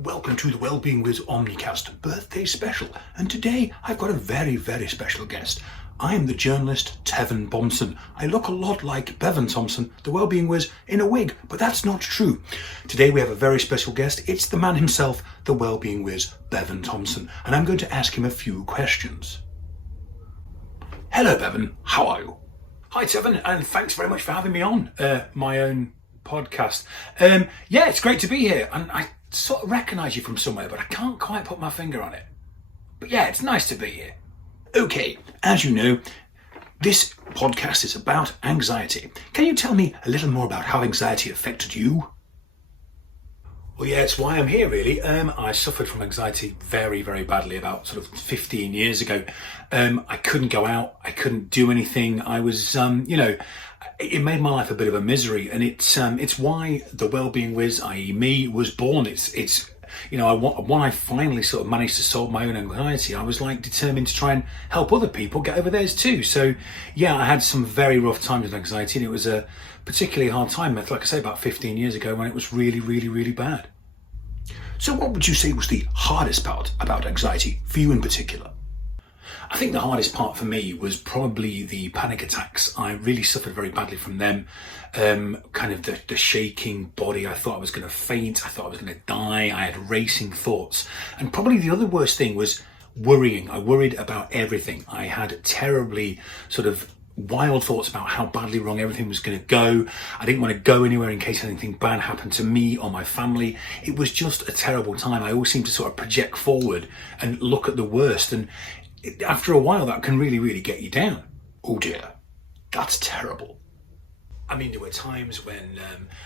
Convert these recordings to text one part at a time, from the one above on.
Welcome to the Well-Being Whizz Omnicast birthday special, and today I've got a very, very special guest. I am the journalist Tevan Bhompson. I look a lot like Tevan Bhompson, the Well-Being Whizz, in a wig, but that's not true. Today we have a very special guest. It's the man himself, the Well-Being Whizz, Tevan Bhompson, and I'm going to ask him a few questions. Hello, Tevan. How are you? Hi, Tevan, and thanks very much for having me on my own podcast. Yeah, it's great to be here, and I sort of recognise you from somewhere, but I can't quite put my finger on it. But yeah, it's nice to be here. Okay, as you know, this podcast is about anxiety. Can you tell me a little more about how anxiety affected you? Well, yeah, it's why I'm here, really. I suffered from anxiety very, very badly about sort of 15 years ago. I couldn't go out. I couldn't do anything. I was, it made my life a bit of a misery. And it's why the Well-Being Whizz, i.e. me, was born. When I finally sort of managed to solve my own anxiety, I was like determined to try and help other people get over theirs too. So yeah, I had some very rough times with anxiety, and it was a particularly hard time, like I say, about 15 years ago, when it was really, really, really bad. So what would you say was the hardest part about anxiety for you in particular? I think the hardest part for me was probably the panic attacks. I really suffered very badly from them. Kind of the shaking body. I thought I was going to faint. I thought I was going to die. I had racing thoughts. And probably the other worst thing was worrying. I worried about everything. I had terribly sort of wild thoughts about how badly wrong everything was going to go. I didn't want to go anywhere in case anything bad happened to me or my family. It was just a terrible time. I always seemed to sort of project forward and look at the worst, and after a while that can really, really get you down. Oh dear, that's terrible. I mean, there were times when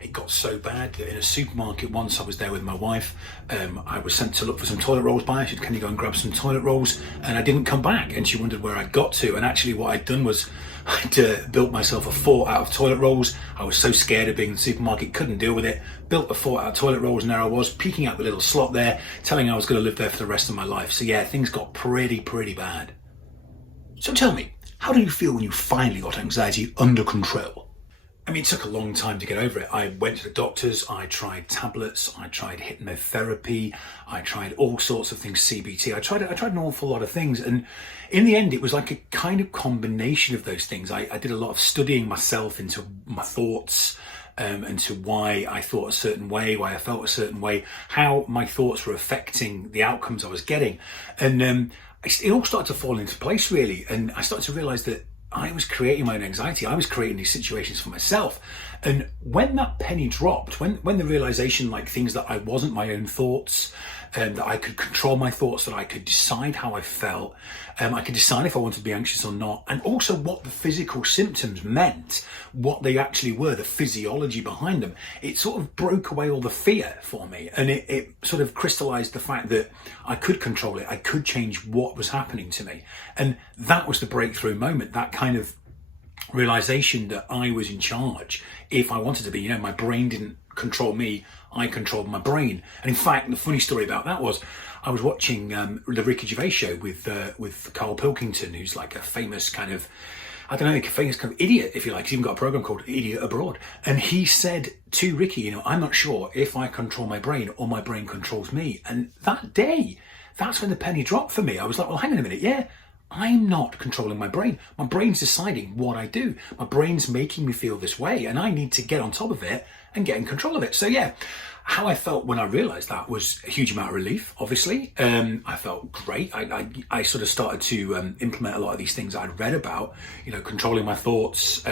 it got so bad that in a supermarket once, I was there with my wife. I was sent to look for some toilet rolls by her. She said, "Can you go and grab some toilet rolls?" And I didn't come back, and she wondered where I'd got to. And actually what I'd done was I'd built myself a fort out of toilet rolls. I was so scared of being in the supermarket, couldn't deal with it. Built a fort out of toilet rolls, and there I was, peeking out the little slot there, telling I was going to live there for the rest of my life. So yeah, things got pretty bad. So tell me, how do you feel when you finally got anxiety under control? I mean, it took a long time to get over it. I went to the doctors, I tried tablets, I tried hypnotherapy, I tried all sorts of things, CBT. I tried an awful lot of things. And in the end, it was like a kind of combination of those things. I did a lot of studying myself into my thoughts, into why I thought a certain way, why I felt a certain way, how my thoughts were affecting the outcomes I was getting. And it all started to fall into place, really. And I started to realise that I was creating my own anxiety. I was creating these situations for myself. And when that penny dropped, when the realization, like things that I wasn't my own thoughts, that I could control my thoughts, that I could decide how I felt, I could decide if I wanted to be anxious or not, and also what the physical symptoms meant, what they actually were, the physiology behind them. It sort of broke away all the fear for me, and it sort of crystallized the fact that I could control it. I could change what was happening to me. And that was the breakthrough moment, that kind of realization that I was in charge if I wanted to be. My brain didn't control me, I controlled my brain. And in fact, the funny story about that was I was watching the Ricky Gervais show with Carl Pilkington, who's like a famous kind of, I don't know, famous kind of idiot, if you like. He's even got a program called Idiot Abroad. And he said to Ricky, I'm not sure if I control my brain or my brain controls me. And that day, that's when the penny dropped for me. I was like, well, hang on a minute. Yeah, I'm not controlling my brain. My brain's deciding what I do. My brain's making me feel this way, and I need to get on top of it and get in control of it. So yeah, how I felt when I realized that was a huge amount of relief, obviously. I felt great. I sort of started to implement a lot of these things I'd read about, controlling my thoughts,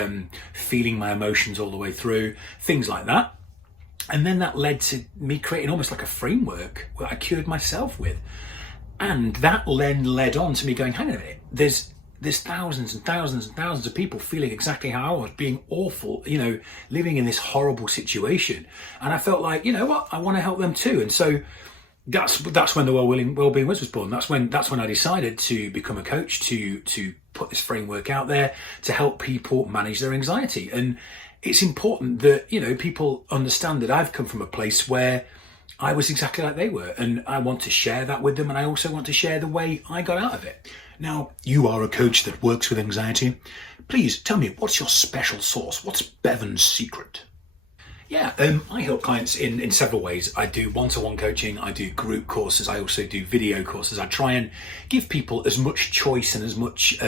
feeling my emotions all the way through, things like that. And then that led to me creating almost like a framework that I cured myself with. And that then led on to me going, hang on a minute, there's thousands and thousands and thousands of people feeling exactly how I was, being awful, living in this horrible situation. And I felt like, you know what, I want to help them too. And so that's when the Well-Being Whizz was born. That's when I decided to become a coach, to put this framework out there to help people manage their anxiety. And it's important that, people understand that I've come from a place where I was exactly like they were, and I want to share that with them, and I also want to share the way I got out of it. Now, you are a coach that works with anxiety. Please tell me, what's your special sauce? What's Bevan's secret? Yeah, I help clients in several ways. I do one-to-one coaching, I do group courses, I also do video courses. I try and give people as much choice and as much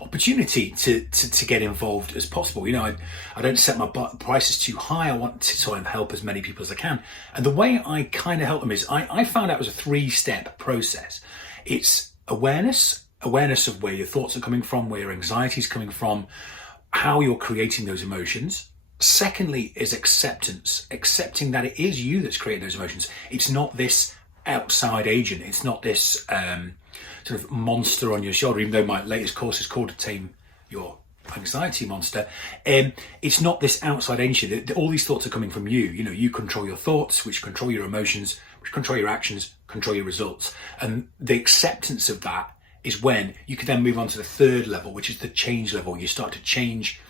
opportunity to get involved as possible. You know, I don't set my prices too high. I want to try and help as many people as I can. And the way I kind of help them is I found out it was a 3-step process. It's awareness of where your thoughts are coming from, where your anxiety is coming from, how you're creating those emotions. Secondly is acceptance, accepting that it is you that's creating those emotions. It's not this outside agent. It's not this sort of monster on your shoulder, even though my latest course is called Tame Your Anxiety Monster. It's not this outside agent. All these thoughts are coming from you. You know, you control your thoughts, which control your emotions, which control your actions, control your results. And the acceptance of that is when you can then move on to the third level, which is the change level. You start to change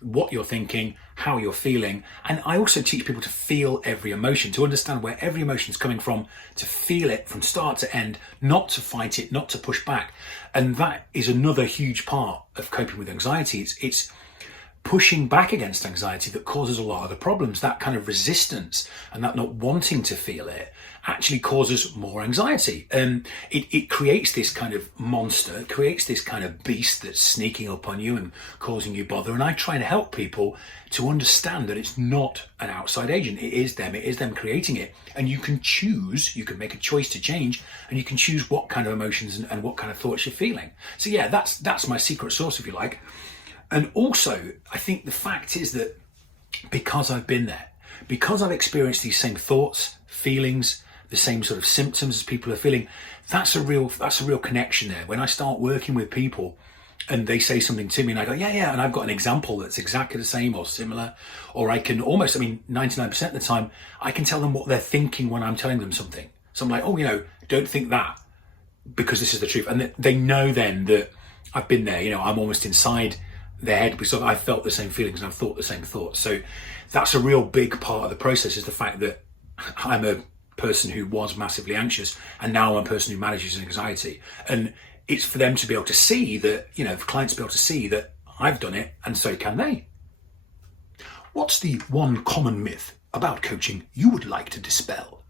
what you're thinking, how you're feeling. And I also teach people to feel every emotion, to understand where every emotion is coming from, to feel it from start to end, not to fight it, not to push back. And that is another huge part of coping with anxiety. It's pushing back against anxiety that causes a lot of the problems. That kind of resistance and that not wanting to feel it actually causes more anxiety. It creates this kind of monster, it creates this kind of beast that's sneaking up on you and causing you bother. And I try and help people to understand that it's not an outside agent. It is them creating it. And you can choose, you can make a choice to change, and you can choose what kind of emotions and what kind of thoughts you're feeling. So yeah, that's my secret sauce, if you like. And also, I think the fact is that because I've been there, because I've experienced these same thoughts, feelings, the same sort of symptoms as people are feeling, that's a real connection there. When I start working with people and they say something to me and I go, yeah, and I've got an example that's exactly the same or similar, or I can almost, 99% of the time, I can tell them what they're thinking when I'm telling them something. So I'm like, don't think that, because this is the truth. And they know then that I've been there, I'm almost inside their head because I've felt the same feelings and I've thought the same thoughts. So that's a real big part of the process, is the fact that I'm a person who was massively anxious and now I'm a person who manages anxiety. And it's for them to be able to see that, for clients to be able to see that I've done it, and so can they. What's the one common myth about coaching you would like to dispel?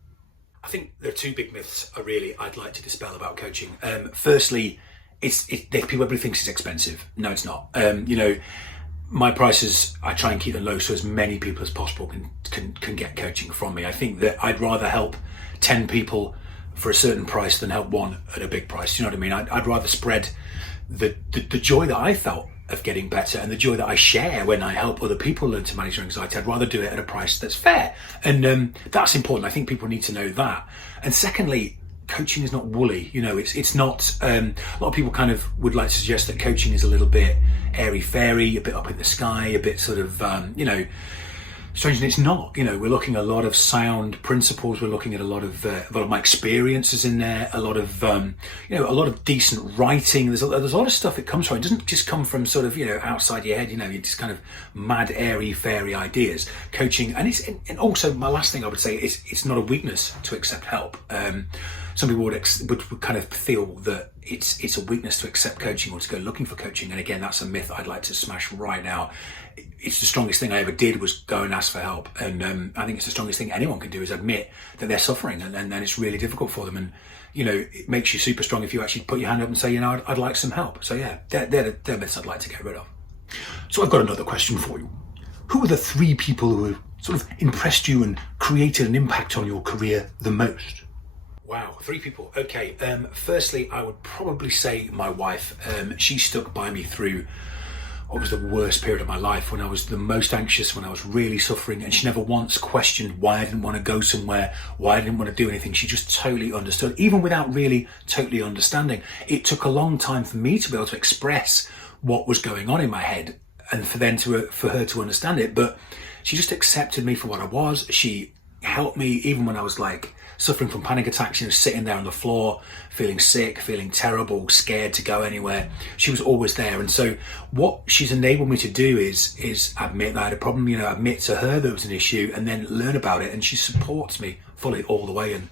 I think there are 2 big myths I'd like to dispel about coaching. Firstly, everybody thinks it's expensive. No, it's not. My prices, I try and keep them low so as many people as possible can get coaching from me. I think that I'd rather help 10 people for a certain price than help one at a big price. You know what I mean? I'd rather spread the joy that I felt of getting better and the joy that I share when I help other people learn to manage their anxiety. I'd rather do it at a price that's fair. And that's important. I think people need to know that. And secondly, coaching is not woolly. It's not, a lot of people kind of would like to suggest that coaching is a little bit airy-fairy, a bit up in the sky, a bit sort of, strange, and it's not. We're looking at a lot of sound principles. We're looking at a lot of my experiences in there, a lot of, a lot of decent writing. There's a lot of stuff it comes from. It doesn't just come from sort of, outside your head, you just kind of mad, airy, fairy ideas. Coaching, and also my last thing I would say is it's not a weakness to accept help. Some people would kind of feel that it's a weakness to accept coaching or to go looking for coaching. And again, that's a myth I'd like to smash right now. It's the strongest thing I ever did was go and ask for help. And I think it's the strongest thing anyone can do is admit that they're suffering, and then it's really difficult for them. And, it makes you super strong if you actually put your hand up and say, I'd like some help. So yeah, they're the myths I'd like to get rid of. So I've got another question for you. Who are the 3 people who have sort of impressed you and created an impact on your career the most? Wow, 3 people. Okay. Firstly, I would probably say my wife. She stuck by me through what was the worst period of my life, when I was the most anxious, when I was really suffering, and she never once questioned why I didn't want to go somewhere, why I didn't want to do anything. She just totally understood, even without really totally understanding. It took a long time for me to be able to express what was going on in my head, and for her to understand it. But she just accepted me for what I was. She helped me even when I was like suffering from panic attacks, sitting there on the floor, feeling sick, feeling terrible, scared to go anywhere. She was always there. And so what she's enabled me to do is admit that I had a problem, admit to her there was an issue, and then learn about it. And she supports me fully all the way. And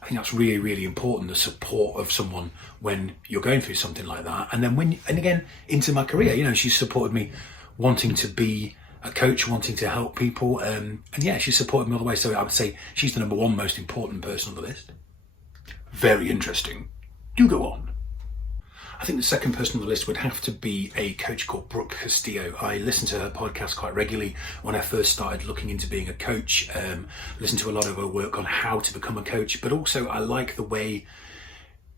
I think that's really, really important, the support of someone when you're going through something like that. And then again, into my career, she supported me wanting to be a coach wanting to help people. And yeah, she's supported me all the way. So I would say she's the number one most important person on the list. Very interesting. Do go on. I think the second person on the list would have to be a coach called Brooke Castillo. I listened to her podcast quite regularly when I first started looking into being a coach. Listened to a lot of her work on how to become a coach, but also I like the way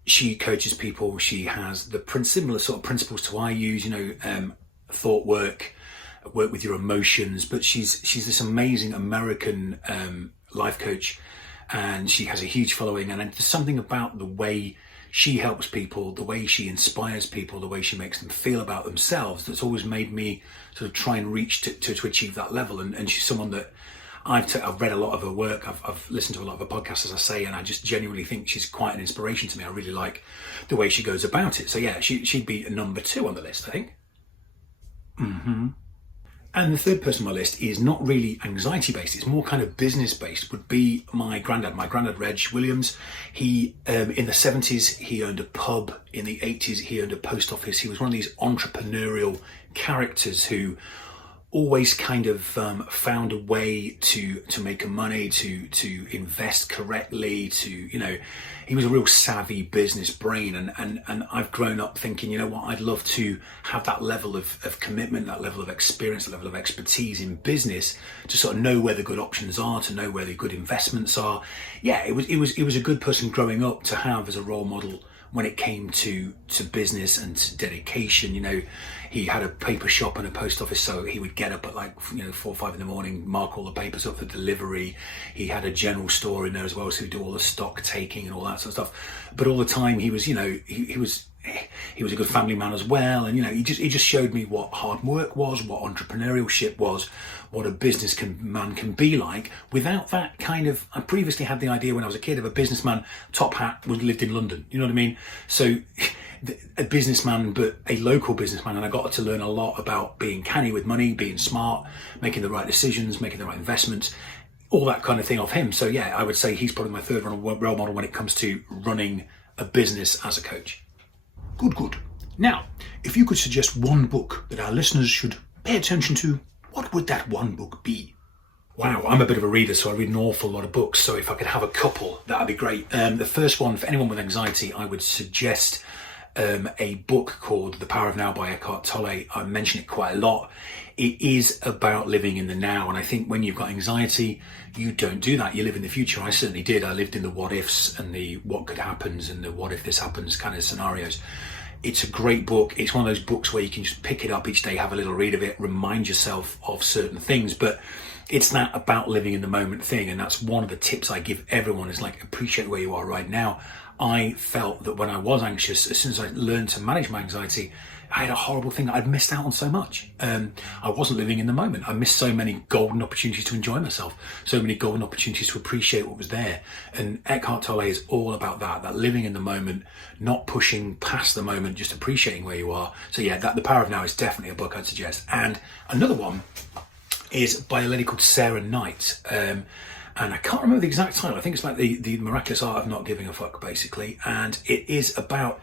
she coaches people. She has the similar sort of principles to I use, thought work with your emotions, but she's this amazing American life coach, and she has a huge following, and there's something about the way she helps people, the way she inspires people, the way she makes them feel about themselves, that's always made me sort of try and reach to achieve that level. And she's someone that I've read a lot of her work, I've listened to a lot of her podcasts, as I say, and I just genuinely think she's quite an inspiration to me. I really like the way she goes about it. So yeah, she'd be number 2 on the list, I think. And the third person on my list is not really anxiety based, it's more kind of business based, would be my granddad, Reg Williams. He, in the 70s, he owned a pub. In the 80s, he owned a post office. He was one of these entrepreneurial characters who always kind of found a way to make money, to invest correctly, he was a real savvy business brain, and I've grown up thinking, you know what, I'd love to have that level of commitment, that level of experience, that level of expertise in business to sort of know where the good options are, to know where the good investments are. Yeah, it was a good person growing up to have as a role model when it came to business and to dedication. He had a paper shop and a post office, so he would get up at 4 or 5 in the morning, mark all the papers up for delivery. He had a general store in there as well, so he'd do all the stock taking and all that sort of stuff. But all the time he was, he was a good family man as well, and he just showed me what hard work was, what entrepreneurship was, what a businessman can be like without that kind of. I previously had the idea when I was a kid of a businessman, top hat, lived in London. You know what I mean? So a businessman, but a local businessman, and I got to learn a lot about being canny with money, being smart, making the right decisions, making the right investments, all that kind of thing off him. So yeah, I would say he's probably my third role model when it comes to running a business as a coach. Good. Now, if you could suggest one book that our listeners should pay attention to, what would that one book be? Wow, I'm a bit of a reader, so I read an awful lot of books. So if I could have a couple, that'd be great. The first one, for anyone with anxiety, I would suggest a book called The Power of Now by Eckhart Tolle. I mention it quite a lot. It is about living in the now, and I think when you've got anxiety, you don't do that. You live in the future. I certainly did. I lived in the what ifs and the what could happens and the what if this happens kind of scenarios. It's a great book. It's one of those books where you can just pick it up each day, have a little read of it, remind yourself of certain things, but it's that about living in the moment thing. And that's one of the tips I give everyone, is appreciate where you are right now. I felt that when I was anxious, as soon as I learned to manage my anxiety, I had a horrible thing. I'd missed out on so much. I wasn't living in the moment. I missed so many golden opportunities to enjoy myself, so many golden opportunities to appreciate what was there. And Eckhart Tolle is all about that living in the moment, not pushing past the moment, just appreciating where you are. So yeah, The Power of Now is definitely a book I'd suggest. And another one is by a lady called Sarah Knight. And I can't remember the exact title. I think it's about the miraculous art of not giving a fuck, basically. And it is about,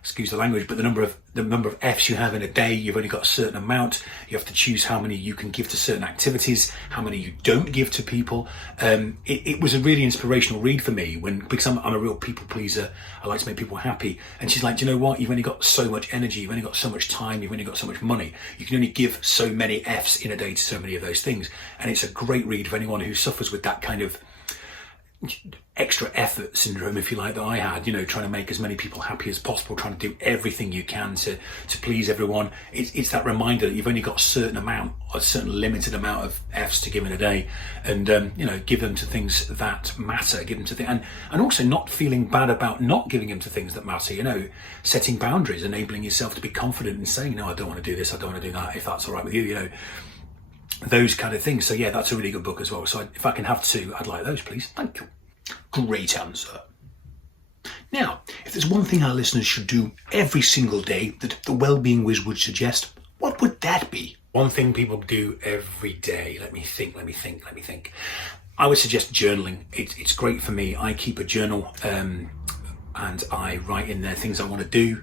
excuse the language, but the number of F's you have in a day. You've only got a certain amount. You have to choose how many you can give to certain activities, how many you don't give to people. It was a really inspirational read for me because I'm a real people pleaser. I like to make people happy. And she's like, do you know what? You've only got so much energy. You've only got so much time. You've only got so much money. You can only give so many F's in a day to so many of those things. And it's a great read for anyone who suffers with that kind of extra effort syndrome, if you like, that I had, trying to make as many people happy as possible, trying to do everything you can to please everyone. It's that reminder that you've only got a certain limited amount of F's to give in a day, and give them to things that matter, give them to things, and also not feeling bad about not giving them to things that matter, setting boundaries, enabling yourself to be confident and saying, no, I don't want to do this, I don't want to do that, if that's all right with you, those kind of things. So yeah, that's a really good book as well. So if I can have 2, I'd like those, please. Thank you. Great answer. Now, if there's one thing our listeners should do every single day that the Well-Being Whizz would suggest, what would that be? One thing people do every day. Let me think. I would suggest journaling. It's great for me. I keep a journal and I write in there things I want to do,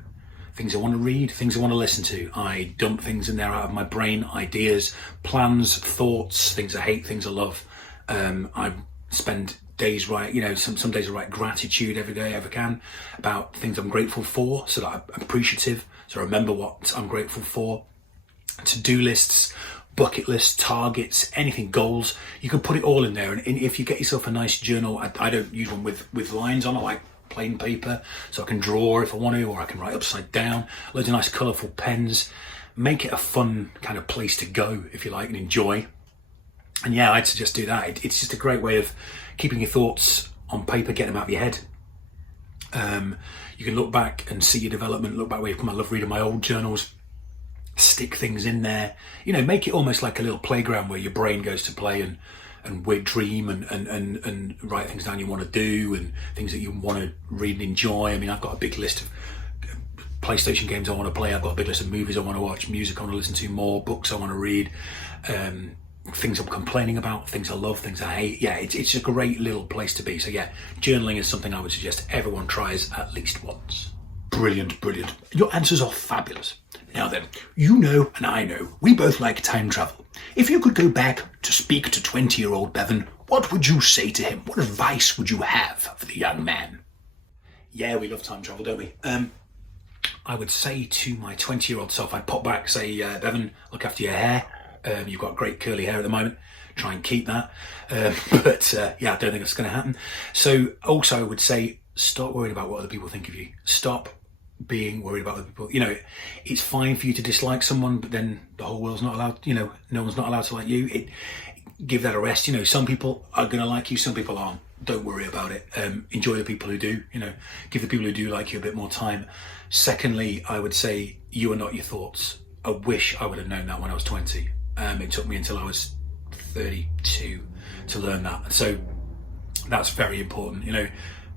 things I want to read, things I want to listen to. I dump things in there out of my brain, ideas, plans, thoughts, things I hate, things I love. I spend days some days I write gratitude every day if I can, about things I'm grateful for, so that I'm appreciative, so I remember what I'm grateful for. To-do lists, bucket lists, targets, anything, goals, you can put it all in there. And if you get yourself a nice journal, I don't use one with lines on it, like plain paper, so I can draw if I want to, or I can write upside down, loads of nice colourful pens. Make it a fun kind of place to go, if you like, and enjoy. And yeah, I'd suggest do that. It's just a great way of keeping your thoughts on paper, getting them out of your head. You can look back and see your development, look back where you've come. I love reading my old journals, stick things in there, make it almost like a little playground where your brain goes to play and weird dream and write things down you want to do and things that you want to read and enjoy. I mean, I've got a big list of PlayStation games I want to play. I've got a big list of movies I want to watch, music I want to listen to more, books I want to read, things I'm complaining about, things I love, things I hate. Yeah, it's a great little place to be. So yeah, journaling is something I would suggest everyone tries at least once. Brilliant, brilliant. Your answers are fabulous. Now then, you know and I know we both like time travel. If you could go back to speak to 20-year-old Bevan, what would you say to him? What advice would you have for the young man? Yeah, we love time travel, don't we? I would say to my 20-year-old self, I'd pop back, say, Bevan, look after your hair. You've got great curly hair at the moment. Try and keep that. But I don't think that's going to happen. So also I would say, stop worrying about what other people think of you. Stop being worried about other people. It's fine for you to dislike someone, but then the whole world's not allowed, no one's not allowed to like you. Give that a rest. Some people are going to like you, some people aren't. Don't worry about it. Enjoy the people who do, give the people who do like you a bit more time. Secondly, I would say you are not your thoughts. I wish I would have known that when I was 20. It took me until I was 32 to learn that. So that's very important.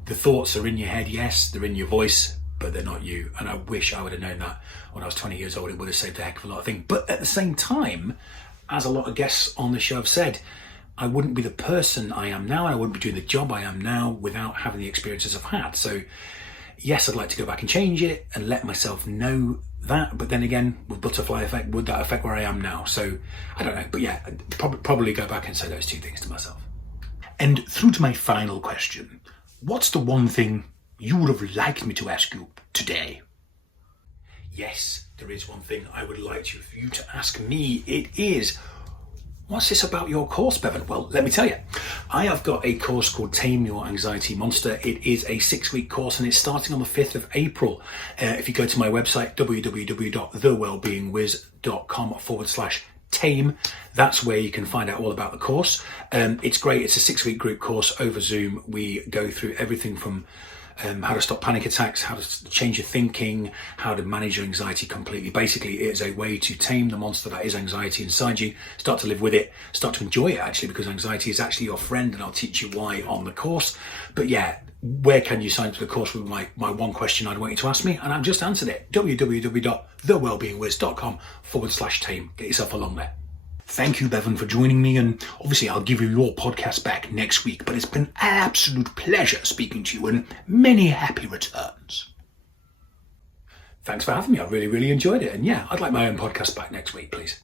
The thoughts are in your head, yes, they're in your voice, but they're not you. And I wish I would have known that when I was 20 years old. It would have saved a heck of a lot of things. But at the same time, as a lot of guests on the show have said, I wouldn't be the person I am now, and I wouldn't be doing the job I am now without having the experiences I've had. So yes, I'd like to go back and change it and let myself know that. But then again, with butterfly effect, would that affect where I am now? So I don't know. But yeah, I'd probably go back and say those two things to myself. And through to my final question, what's the one thing you would have liked me to ask you today? Yes, there is one thing I would like you to ask me. It is, what's this about your course, Bevan? Well, let me tell you. I have got a course called Tame Your Anxiety Monster. It is a 6-week course and it's starting on the 5th of April. If you go to my website, www.thewellbeingwhiz.com/Tame, that's where you can find out all about the course. It's great. It's a 6-week group course over Zoom. We go through everything from how to stop panic attacks, how to change your thinking, how to manage your anxiety completely. Basically, it is a way to tame the monster that is anxiety inside you, start to live with it, start to enjoy it actually, because anxiety is actually your friend, and I'll teach you why on the course. But yeah, where can you sign up to the course with my one question I'd want you to ask me? And I've just answered it. www.thewellbeingwhiz.com/Tame. Get yourself along there. Thank you, Bevan, for joining me, and obviously I'll give you your podcast back next week, but it's been an absolute pleasure speaking to you, and many happy returns. Thanks for having me. I really, really enjoyed it. And yeah, I'd like my own podcast back next week, please.